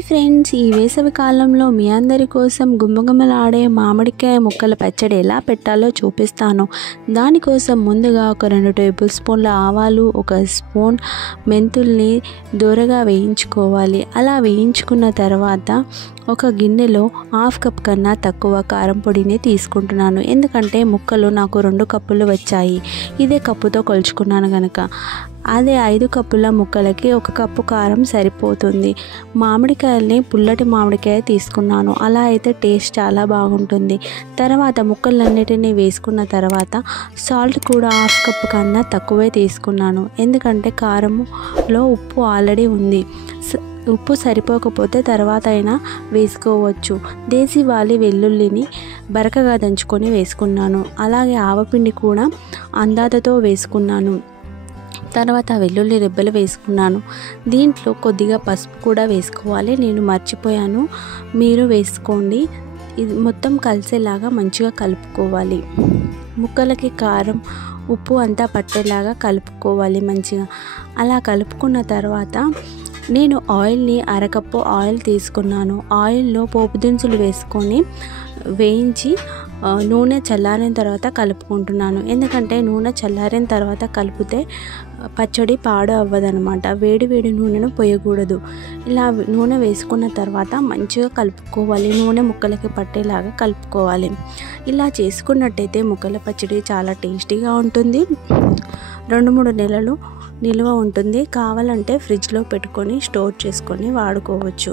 Hi friends, ఈ వేసవి కాలంలో మీ అందరి కోసం గుమ్మగుమ్మలాడే మామిడికాయ ముక్కల పచ్చడి ఎలా పెట్టాలో చూపిస్తాను. దానికోసం ముందుగా ఒక 2 టేబుల్ స్పూన్ల ఆవాలు, 1 స్పూన్ మెంతుల్ని దూరగా వేయించుకోవాలి. అలా వేయించుకున్న తర్వాత ఒక గిన్నెలో 1/2 కప్ కన్నా తక్కువ కారం పొడిని తీసుకుంటున్నాను. ఎందుకంటే ముక్కలు నాకు 2 కప్పులు వచ్చాయి. ఇదే కప్పుతో కొలుచుకున్నాను కనుక. అదే 5 కప్పుల ముక్కలకి 1 కప్పు కారం సరిపోతుంది. మామిడికాయల్ని పుల్లటి మామిడికాయ తీసుకున్నాను. అలా అయితే టేస్ట్ చాలా బాగుంటుంది. తర్వాత ముక్కలన్నిటినీ వేసుకున్న తర్వాత సాల్ట్ కూడా 1/2 కప్పు కన్నా తక్కువే తీసుకున్నాను. ఎందుకంటే కారంలో ఉప్పు ఆల్రెడీ ఉంది. ఉప్పు సరిపోకపోతే తర్వాత అయినా వేసుకోవచ్చు. దేశీవాలి వెల్లుల్లిని బరకగా దంచుకొని వేసుకున్నాను. అలాగే ఆవపిండి కూడా అందాజతో వేసుకున్నాను. తర్వాత వెల్లుల్లి రెబ్బలు వేసుకున్నాను. దీంట్లో కొద్దిగా పసుపు కూడా వేసుకోవాలి. నేను మర్చిపోయాను, మీరు వేసుకోండి. ఇది మొత్తం కలిసేలాగా మంచిగా కలుపుకోవాలి. ముక్కలకి కారం ఉప్పు అంతా పట్టేలాగా కలుపుకోవాలి మంచిగా. అలా కలుపుకున్న తర్వాత నేను ఆయిల్ని 1/2 కప్పు ఆయిల్ తీసుకున్నాను. ఆయిల్లో పోపు దినుసులు వేసుకొని వేయించి నూనె చల్లారిన తర్వాత కలుపుకుంటున్నాను. ఎందుకంటే నూనె చల్లారిన తర్వాత కలిపితే పచ్చడి పాడు అవ్వదనమాట. వేడి నూనెను పోయకూడదు. ఇలా నూనె వేసుకున్న తర్వాత మంచిగా కలుపుకోవాలి. నూనె ముక్కలకి పట్టేలాగా కలుపుకోవాలి. ఇలా చేసుకున్నట్టయితే ముక్కల పచ్చడి చాలా టేస్టీగా ఉంటుంది. 2-3 నెలలు నిల్వ ఉంటుంది. కావాలంటే ఫ్రిడ్జ్లో పెట్టుకొని స్టోర్ చేసుకొని వాడుకోవచ్చు.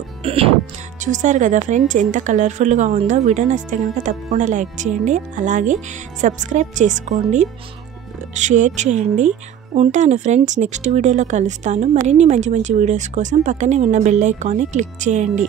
చూసారు కదా ఫ్రెండ్స్, ఎంత కలర్ఫుల్గా ఉందో. వీడియో నచ్చితే కనుక తప్పకుండా లైక్ చేయండి. అలాగే సబ్స్క్రైబ్ చేసుకోండి, షేర్ చేయండి. ఉంటాను ఫ్రెండ్స్, నెక్స్ట్ వీడియోలో కలుస్తాను. మరిన్ని మంచి వీడియోస్ కోసం పక్కనే ఉన్న బెల్ ఐకాన్ని క్లిక్ చేయండి.